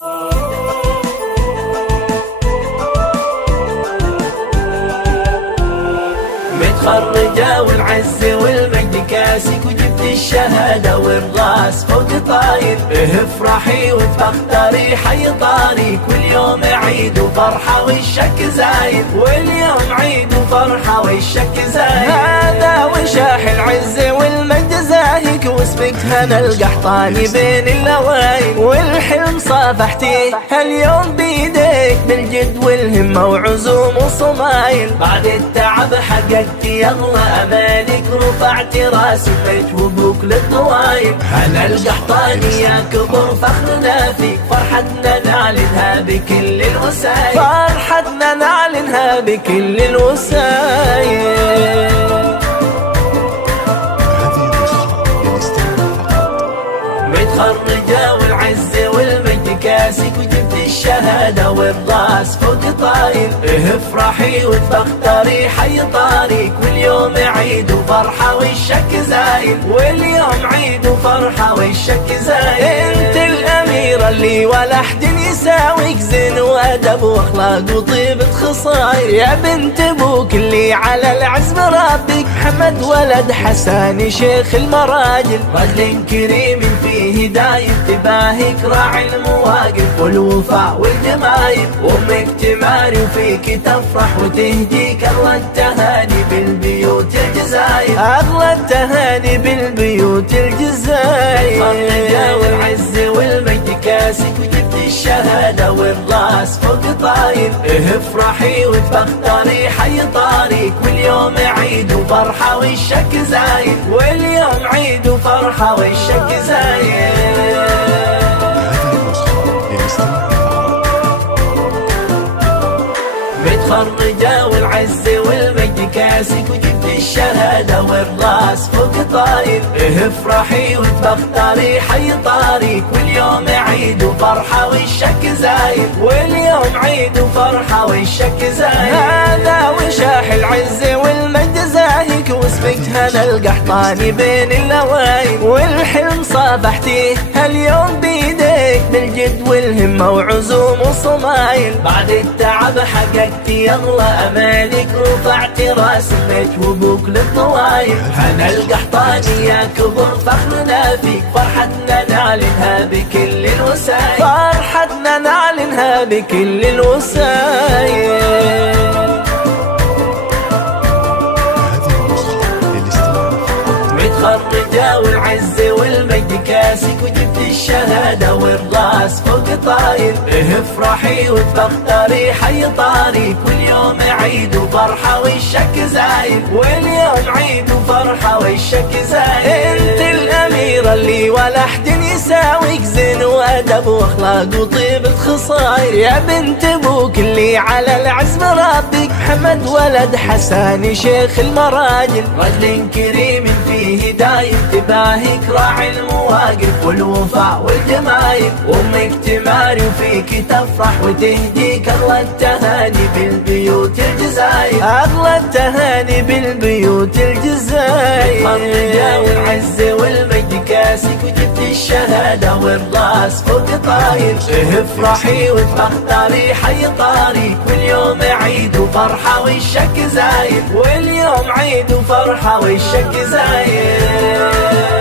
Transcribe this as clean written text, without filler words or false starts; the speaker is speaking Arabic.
متخرجة والعز والمجد كاسك، وجبت الشهادة والراس فوق طاير. افرحي وتفخري حي طارق، واليوم عيد وفرحة والشك زايد، واليوم عيد وفرحة والشك زايد. هذا وشاح العز والمجد زاهك، واسمك هنا القحطاني بين اللوايل، والحلم صافحتيه هاليوم بيديك بالجد والهمة وعزوم وصمايل. بعد التعب حققتي يلا امالك، رفعت راسك وابوك للطوايل. هنا القحطاني يا كبر فخرنا فيك، فرحتنا نعلنها بكل الوسايل، فرحتنا نعلنها بكل الوسايل. متخرجة والعز والمجد كاسك، وجبت الشهادة والراس فوق طاير. افرحي وتفخري حي طارق، واليوم عيد وفرحة والشك زايد، واليوم عيد وفرحة والشك زايد. انت الأميرة اللي ولا حد يساويك، زين وأدب وأخلاق وطيبة خصاير. يا بنت أبوك اللي على العز بربك، محمد ولد حساني شيخ المراجل. رجل كريم فيه دايم تباهيك، راعي المواقف والوفاء والجمايل. وامك تماري وفيك تفرح وتهديك، اغلى التهاني بالبيوت الجزاير، اغلى التهاني بالبيوت الجزاير. متخرجة والعز والمجد كاسك، وجبت الشهادة والراس فوق طاير. افرحي وتفخري حي طارق، واليوم عيد وفرحة والشك زايد، واليوم عيد وفرحة والشك زايد. متخرجة والعز والمجد كاسك، وجبت الشهادة والراس فوق طاير. افرحي وتفخري حي طارق، واليوم عيد وفرحة والشك زايد، واليوم عيد وفرحة والشك زايد. هذا وشاح العز والمجد زاهك، واسمك هنا القحطاني بين اللوايل، والحلم صافحتيه هاليوم بيديك بالجد والهمة وعزوم وصمايل. بعد التعب حققتي يلا امالك، رفعت راسك وابوك للطوايل. هنا القحطاني يا كبر فخرنا فيك، فرحتنا نعلنها بكل الوسايل، فرحتنا نعلنها بكل الوسايل. متخرجة والعز والمجد كاسك، وجبت الشهادة والراس فوق طاير. افرحي وتفخري حي طارق، واليوم عيد وفرحة والشك زايد، واليوم عيد وفرحة والشك زايد. انت الأميرة اللي ولا حد يساويك، زين وأدب وأخلاق وطيبة خصاير. يا بنت أبوك اللي على العز بربك، محمد ولد حساني شيخ المراجل. رجل كريم فيه دايم تباهيك، راعي المواقف والوفاء والجمايل. وامك تماري وفيك تفرح وتهديك، اغلى التهاني بالبيوت الجزاير، اغلى التهاني بالبيوت الجزاير. متخرجة والعز والمجد كاسك، وجبت الشهادة والراس فوق طاير. افرحي وتفخري حي طارق، واليوم عيد وفرحة والشك زايد، واليوم عيد وفرحة والشك زايد.